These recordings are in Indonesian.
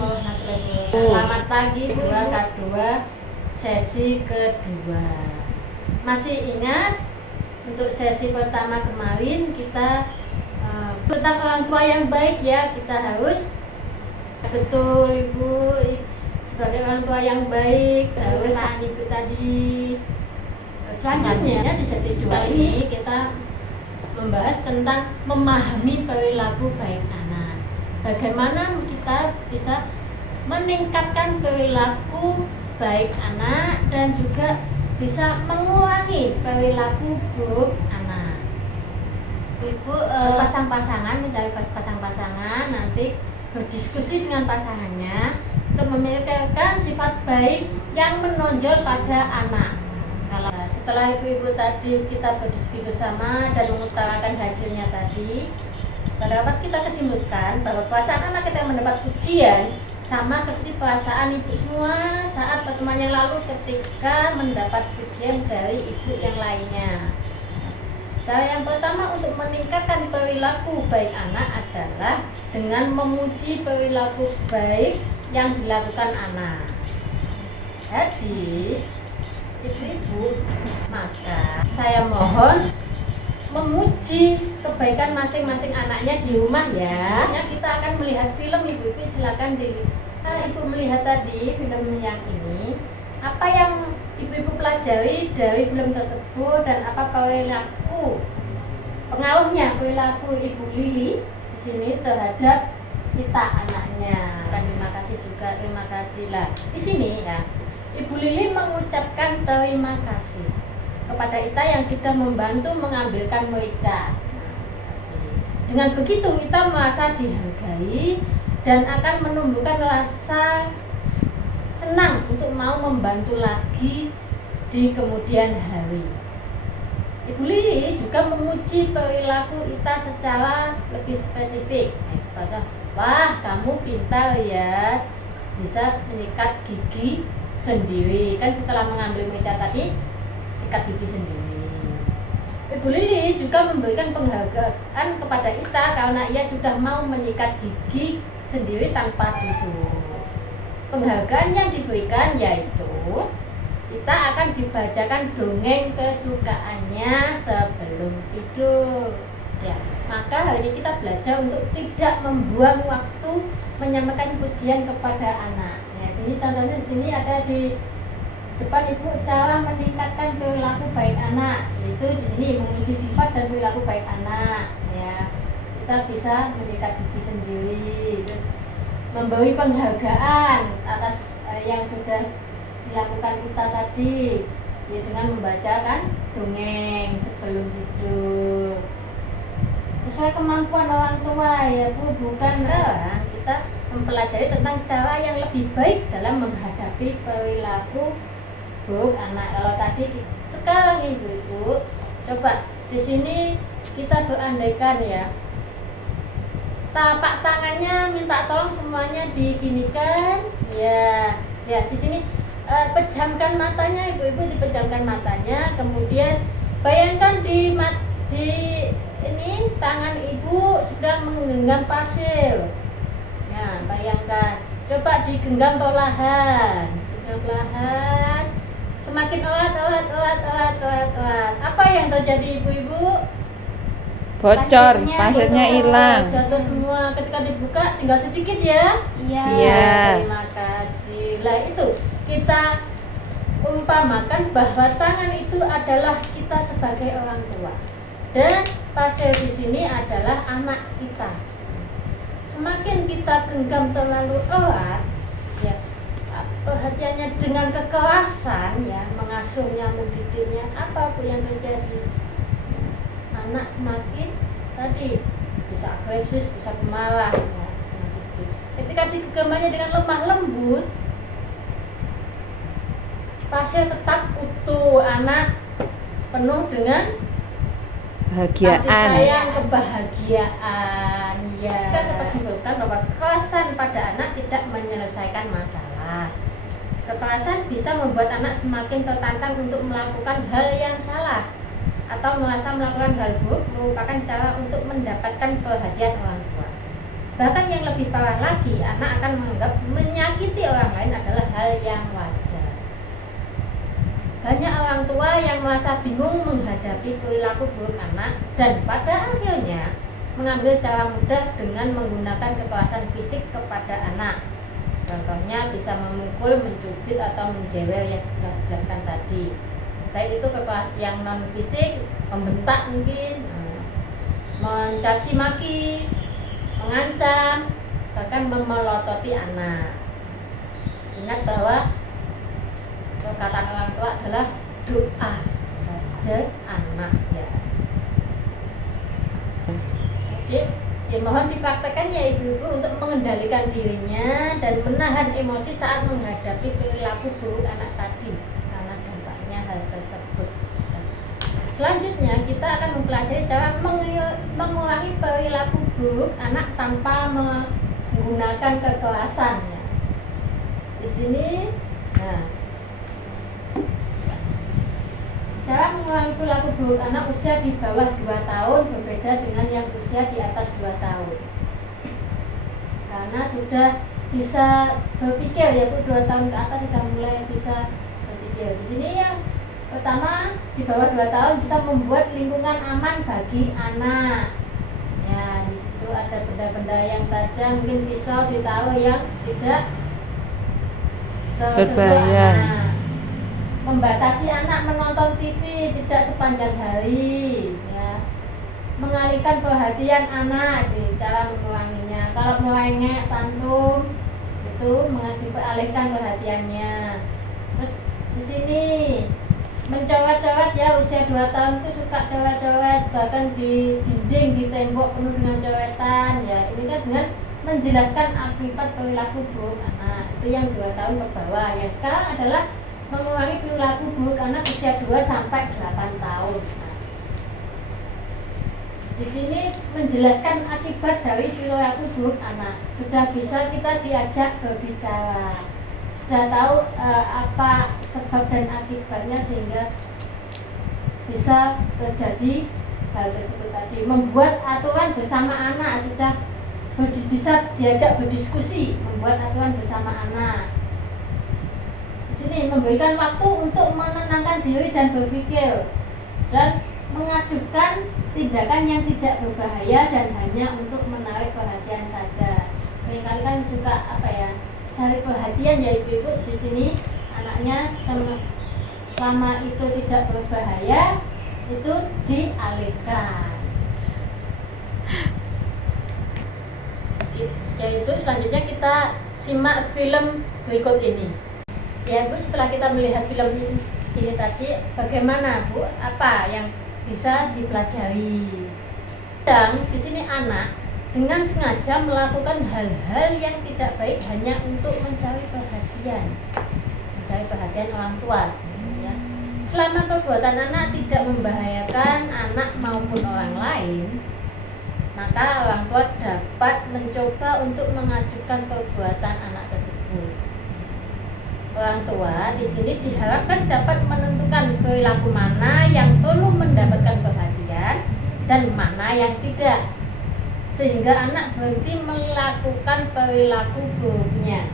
warahmatullahi wabarakatuh. Selamat pagi Bu K2 sesi kedua. Masih ingat untuk sesi pertama kemarin kita tentang orang tua yang baik ya. Kita harus betul Ibu sebagai orang tua yang baik harus Ibu tadi. Selanjutnya di sesi 2 ini kita membahas tentang memahami perilaku baik anak. Bagaimana kita bisa meningkatkan perilaku baik anak dan juga bisa mengurangi perilaku buruk anak. Ibu pasang-pasangan, mencari pasang-pasangan, nanti berdiskusi dengan pasangannya untuk memikirkan sifat baik yang menonjol pada anak. Kalau setelah ibu-ibu tadi kita berdiskusi bersama dan mengutarakan hasilnya tadi, dapat kita kesimpulan bahwa perasaan anak kita yang mendapat pujian sama seperti perasaan ibu semua saat pertemuan yang lalu ketika mendapat pujian dari ibu yang lainnya. Cara yang pertama untuk meningkatkan perilaku baik anak adalah dengan memuji perilaku baik yang dilakukan anak. Jadi ibu-ibu, maka saya mohon memuji kebaikan masing-masing anaknya di rumah ya. Kita akan melihat film ibu-ibu, silakan ibu melihat tadi film yang ini. Apa yang ibu-ibu pelajari dari film tersebut dan apa pengaruhnya perilaku Ibu Lili di sini terhadap kita anaknya. Terima kasih juga, terima kasih lah. Di sini ya. Ibu Lili mengucapkan terima kasih kepada Ita yang sudah membantu mengambilkan merica. Dengan begitu Ita merasa dihargai dan akan menumbuhkan rasa senang untuk mau membantu lagi di kemudian hari. Ibu Lili juga memuji perilaku Ita secara lebih spesifik. Wah, kamu pintar ya, bisa menyikat gigi sendiri. Kan setelah mengambil merica tadi sikat gigi sendiri. Ibu Lili juga memberikan penghargaan kepada Ita karena ia sudah mau menyikat gigi sendiri tanpa disuruh. Penghargaan yang diberikan yaitu Ita akan dibacakan dongeng kesukaannya sebelum tidur. Ya, maka hari ini kita belajar untuk tidak membuang waktu menyampaikan pujian kepada anak. Ini contohnya di sini ada di depan ibu cara meningkatkan perilaku baik anak. Itu di sini memuji sifat dan perilaku baik anak. Ya, kita bisa menyikat gigi sendiri, terus memberi penghargaan atas yang sudah dilakukan kita tadi, ya, dengan membacakan dongeng sebelum tidur. Sesuai kemampuan orang tua ya Bu, bukan kita mempelajari tentang cara yang lebih baik dalam menghadapi perilaku buruk anak. Kalau tadi, sekarang ibu-ibu coba di sini kita berandaikan ya, tapak tangannya minta tolong semuanya diginikan ya. Ya, di sini pejamkan matanya ibu-ibu, dipejamkan matanya, kemudian bayangkan di ini tangan ibu sedang menggenggam pasir. Nah, bayangkan, coba digenggam perlahan, semakin erat. Apa yang terjadi ibu-ibu? Bocor, pasirnya hilang. Jatuh semua. Ketika dibuka tinggal sedikit ya. Iya. Terima kasih. Lah itu kita umpamakan bahwa tangan itu adalah kita sebagai orang tua dan pasir di sini adalah anak kita. Semakin kita genggam terlalu erat, ya, perhatiannya dengan kekerasan, ya, mengasuhnya, mendidiknya, apa pun yang terjadi, anak semakin tadi bisa agresif, bisa pemarah. Ya, ketika digenggamnya dengan lemah lembut, pasir tetap utuh, anak penuh dengan kasih sayang, kebahagiaan. Ya, kita dapat simpulkan bahwa kekerasan pada anak tidak menyelesaikan masalah. Kekerasan bisa membuat anak semakin tertantang untuk melakukan hal yang salah atau merasa melakukan hal buruk merupakan cara untuk mendapatkan perhatian orang tua. Bahkan yang lebih parah lagi, anak akan menganggap menyakiti orang lain adalah hal yang wajar. Banyak orang tua yang merasa bingung menghadapi perilaku buruk anak dan pada akhirnya mengambil cara mudah dengan menggunakan kekerasan fisik kepada anak. Contohnya bisa memukul, mencubit atau menjewer yang sudah dijelaskan tadi. Baik itu kekerasan yang non fisik, membentak mungkin, mencaci maki, mengancam, bahkan memelototi anak. Ingat bahwa perkataan orang tua adalah doa pada anak ya. Oke, ya mohon dipraktekkan ya ibu-ibu untuk mengendalikan dirinya dan menahan emosi saat menghadapi perilaku buruk anak tadi karena dampaknya hal tersebut. Selanjutnya kita akan mempelajari cara mengurangi perilaku buruk anak tanpa menggunakan kekerasan ya. Di sini, nah, cara mengurangi perilaku buruk anak usia di bawah 2 tahun berbeda dengan yang usia di atas 2 tahun. Karena sudah bisa berpikir ya Bu, 2 tahun ke atas sudah mulai bisa berpikir. Di sini yang pertama di bawah 2 tahun bisa membuat lingkungan aman bagi anak. Ya, di situ ada benda-benda yang tajam, mungkin pisau ditaruh yang tidak berbahaya. Membatasi anak menonton TV tidak sepanjang hari ya. Mengalihkan perhatian anak di cara menguranginya. Kalau merengek, tantrum itu dialihkan perhatiannya. Terus di sini mencoret-coret ya, usia 2 tahun itu suka coret-coret, bahkan di dinding, di tembok penuh dengan coretan ya. Ini kan dengan menjelaskan akibat perilaku buruk anak. Itu yang 2 tahun ke bawah. Yang sekarang adalah mengurangi perilaku buruk anak usia 2 sampai 8 tahun. Nah, di sini menjelaskan akibat dari perilaku buruk anak. Sudah bisa kita diajak berbicara. Sudah tahu apa sebab dan akibatnya sehingga bisa terjadi hal tersebut tadi. Membuat aturan bersama anak, sudah bisa diajak berdiskusi, membuat aturan bersama anak. Sini memberikan waktu untuk menenangkan diri dan berpikir dan mengajukan tindakan yang tidak berbahaya dan hanya untuk menarik perhatian saja. Kali kan suka cari perhatian ya ibu-ibu. Di sini anaknya selama itu tidak berbahaya itu dialihkan. Yaitu selanjutnya kita simak film berikut ini. Ya Bu, setelah kita melihat film ini tadi, bagaimana Bu? Apa yang bisa dipelajari? Dan di sini anak dengan sengaja melakukan hal-hal yang tidak baik hanya untuk mencari perhatian orang tua. Ya. Selama perbuatan anak tidak membahayakan anak maupun orang lain, maka orang tua dapat mencoba untuk mengajukan perbuatan anak tersebut. Orang tua di sini diharapkan dapat menentukan perilaku mana yang perlu mendapatkan perhatian dan mana yang tidak, sehingga anak berhenti melakukan perilaku buruknya.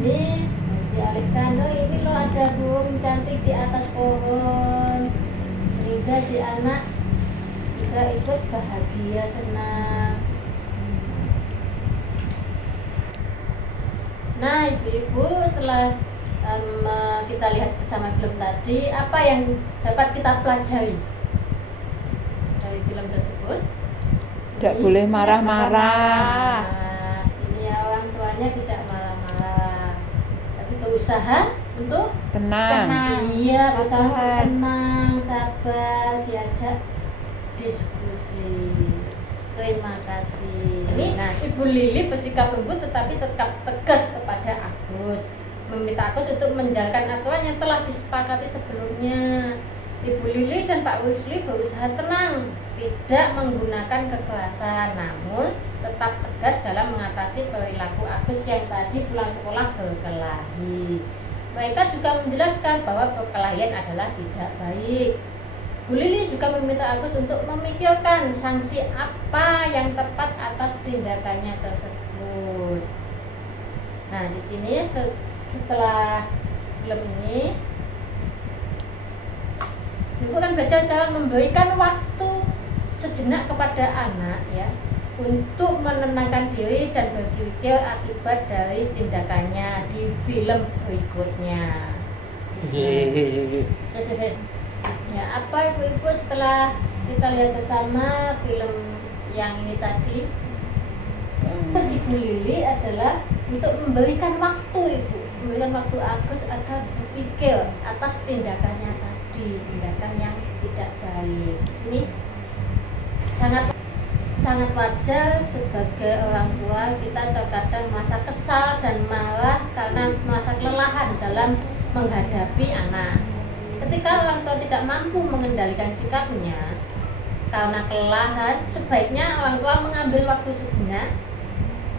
Ini dialihkan, ini loh ada burung cantik di atas pohon, sehingga si anak juga ikut bahagia, senang. Nah ibu-ibu, setelah kita lihat bersama film tadi, apa yang dapat kita pelajari dari film tersebut? Tidak boleh marah-marah. Nah, sini ya, orang tuanya tidak marah-marah, tapi berusaha untuk Tenang. Iya, berusaha untuk tenang, sabar, diajak diskusi. Terima kasih. Nah, Ibu Lili bersikap lembut tetapi tetap tegas kepada Agus, meminta Agus untuk menjalankan aturan yang telah disepakati sebelumnya. Ibu Lili dan Pak Rusli berusaha tenang, tidak menggunakan kekerasan, namun tetap tegas dalam mengatasi perilaku Agus yang tadi pulang sekolah berkelahi. Mereka juga menjelaskan bahwa perkelahian adalah tidak baik. Bu Lili juga meminta Agus untuk memikirkan sanksi apa yang tepat atas tindakannya tersebut. Nah, di sini setelah film ini, Ibu kan baca cara memberikan waktu sejenak kepada anak ya, untuk menenangkan diri dan berpikir akibat dari tindakannya di film berikutnya. Ya, apa ibu-ibu setelah kita lihat bersama film yang ini tadi, Ibu Lili adalah untuk memberikan waktu Agus agar berpikir atas tindakannya tadi, tindakan yang tidak baik. Ini sangat wajar sebagai orang tua kita terkadang merasa kesal dan marah karena merasa kelelahan dalam menghadapi anak. Ketika orang tua tidak mampu mengendalikan sikapnya karena kelelahan, sebaiknya orang tua mengambil waktu sejenak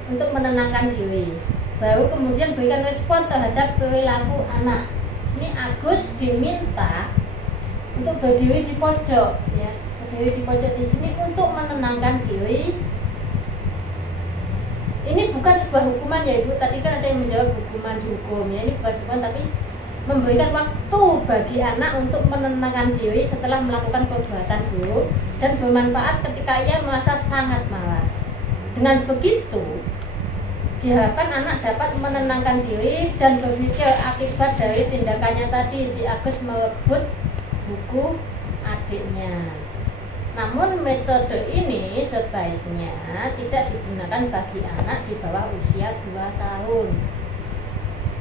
untuk menenangkan diri, baru kemudian berikan respon terhadap perilaku anak. Ini Agus diminta untuk berdiri di pojok ya, berdiri di pojok di sini untuk menenangkan diri. Ini bukan sebuah hukuman ya Ibu, tadi kan ada yang menjawab hukuman dihukum ya, ini bukan hukuman tapi memberikan waktu bagi anak untuk menenangkan diri setelah melakukan perbuatan buruk dan bermanfaat ketika ia merasa sangat marah. Dengan begitu, diharapkan anak dapat menenangkan diri dan berpikir akibat dari tindakannya tadi. Si Agus merebut buku adiknya. Namun metode ini sebaiknya tidak digunakan bagi anak di bawah usia 2 tahun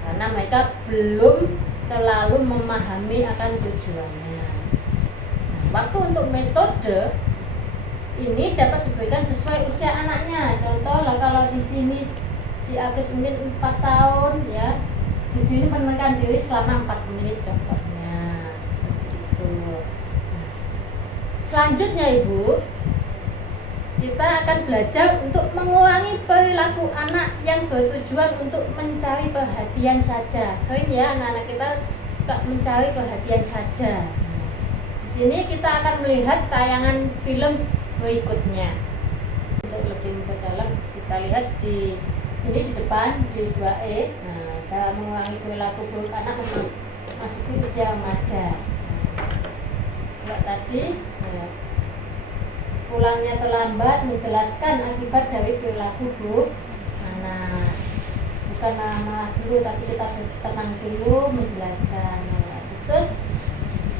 karena mereka belum terlalu memahami akan tujuannya. Nah, waktu untuk metode ini dapat diberikan sesuai usia anaknya. Contoh lah, kalau di sini si Agus umur 4 tahun ya, di sini menenangkan diri selama 4 menit contohnya. Gitu. Nah, selanjutnya Ibu, kita akan belajar untuk mengurangi perilaku anak yang bertujuan untuk mencari perhatian saja. Sering ya anak-anak kita mencari perhatian saja. Di sini kita akan melihat tayangan film berikutnya. Untuk lebih memperdalam, kita lihat di sini di depan di 2E. Nah, cara mengurangi perilaku buruk anak memasuki usia remaja. Nah, tadi pulangnya terlambat menjelaskan akibat dari perilaku buruk anak. Bukan marah dulu, tapi kita tenang dulu menjelaskan. Terus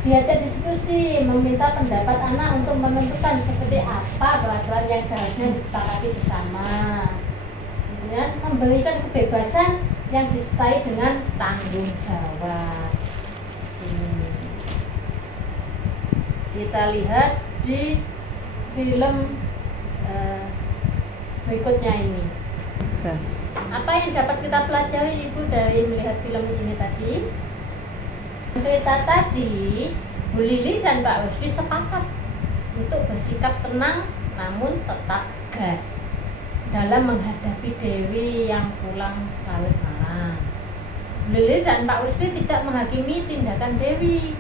diajak diskusi, meminta pendapat anak untuk menentukan seperti apa peraturan yang seharusnya disepakati bersama. Kemudian memberikan kebebasan yang disertai dengan tanggung jawab. Kita lihat di film berikutnya ini. Apa yang dapat kita pelajari Ibu dari melihat film ini tadi? Cerita tadi, Bu Lili dan Pak Rusdi sepakat untuk bersikap tenang namun tetap gas dalam menghadapi Dewi yang pulang larut malam. Bu Lili dan Pak Rusdi tidak menghakimi tindakan Dewi,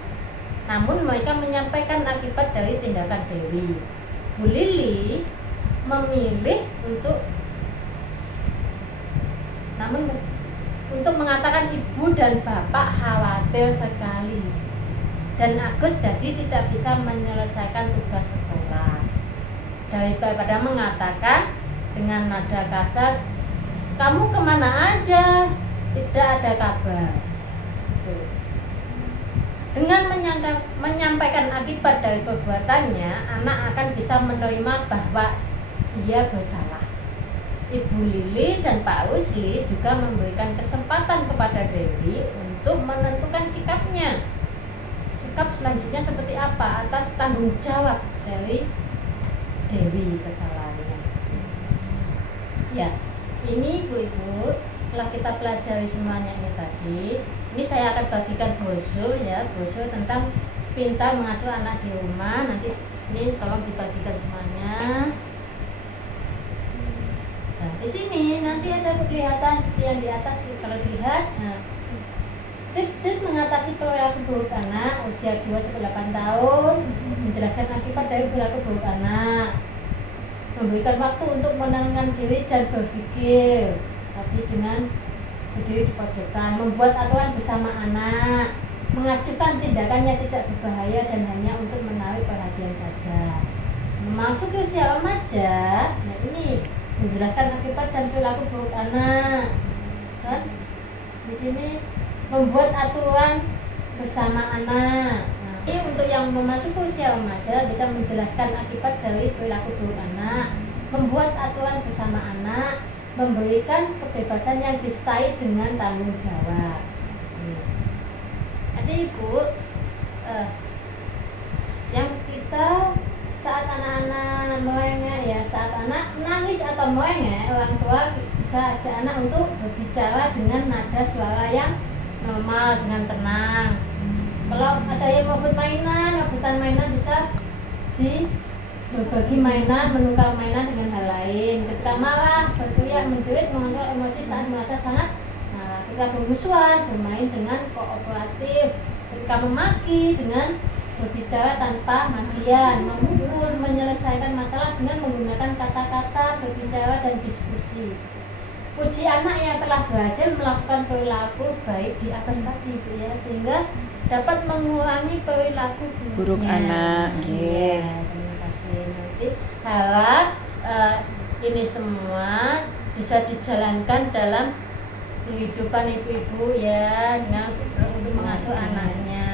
namun mereka menyampaikan akibat dari tindakan Dewi. Bu Lili memilih untuk mengatakan ibu dan bapak khawatir sekali, dan Agus jadi tidak bisa menyelesaikan tugas sekolah. Daripada mengatakan dengan nada kasar, kamu kemana aja, tidak ada kabar. Dengan menyampaikan akibat dari perbuatannya, anak akan bisa menerima bahwa ia bersalah. Ibu Lili dan Pak Rusli juga memberikan kesempatan kepada Dewi untuk menentukan sikapnya. Sikap selanjutnya seperti apa atas tanggung jawab dari Dewi kesalahannya. Ya, ini Ibu-ibu, setelah kita pelajari semuanya ini tadi, ini saya akan bagikan brosur ya, brosur tentang pintar mengasuh anak di rumah. Nanti ini tolong dibagikan semuanya. Nah, di sini nanti ada kelihatan seperti yang di atas kalau dilihat. Nah, Tips-tips mengatasi perilaku buruk anak usia 2-8 tahun, menjelaskan akibat dari perilaku buruk anak, memberikan waktu untuk menenangkan diri dan berpikir, tapi dengan berdiri di pojokan, membuat aturan bersama anak, mengajukan tindakan yang tidak berbahaya dan hanya untuk menarik perhatian saja. Memasuki usia remaja, nah ini menjelaskan akibat dan perilaku buruk anak, kan? Di sini membuat aturan bersama anak. Nah, ini untuk yang memasuki usia remaja bisa menjelaskan akibat dari perilaku buruk anak, membuat aturan bersama anak, memberikan kebebasan yang disertai dengan tanggung jawab. Adik-ibu, yang kita saat anak-anak merengek ya, saat anak menangis atau merengek, orang tua bisa ajak anak untuk berbicara dengan nada suara yang normal, dengan tenang. Kalau ada yang merebut mainan, rebutan mainan bisa berbagi mainan, menukar mainan dengan hal lain. Ketika marah, berteriak, menjerit, mengontrol emosi saat merasa sangat marah. Ketika bermusuhan, bermain dengan kooperatif. Ketika memaki, dengan berbicara tanpa makian. Memukul, menyelesaikan masalah dengan menggunakan kata-kata, berbicara dan diskusi. Puji anak yang telah berhasil melakukan perilaku baik di atas tadi, ya, sehingga dapat mengurangi perilaku Buruk anak, ya, terima kasih. Nanti harap ini semua bisa dijalankan dalam kehidupan ibu-ibu ya, dengan untuk mengasuh anaknya.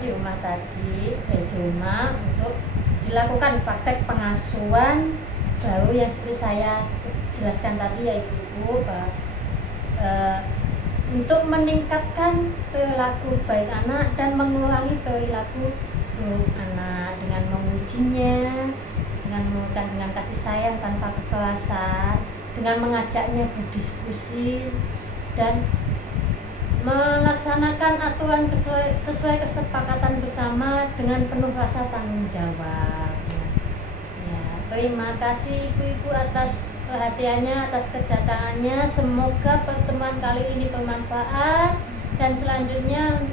Di rumah tadi, di rumah untuk dilakukan praktek pengasuhan baru yang seperti saya jelaskan tadi ya ibu-ibu, untuk meningkatkan perilaku baik anak dan mengurangi perilaku buruk anak dengan memujinya, dengan mengucapkan dengan kasih sayang tanpa kekerasan, dengan mengajaknya berdiskusi dan melaksanakan aturan sesuai kesepakatan bersama dengan penuh rasa tanggung jawab. Ya, terima kasih ibu-ibu atas perhatiannya, atas kedatangannya. Semoga pertemuan kali ini bermanfaat dan selanjutnya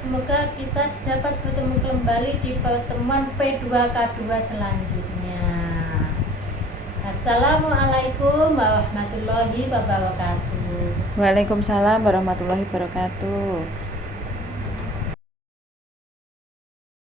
semoga kita dapat bertemu kembali di pertemuan P2K2 selanjutnya. Assalamualaikum warahmatullahi wabarakatuh. Waalaikumsalam warahmatullahi wabarakatuh.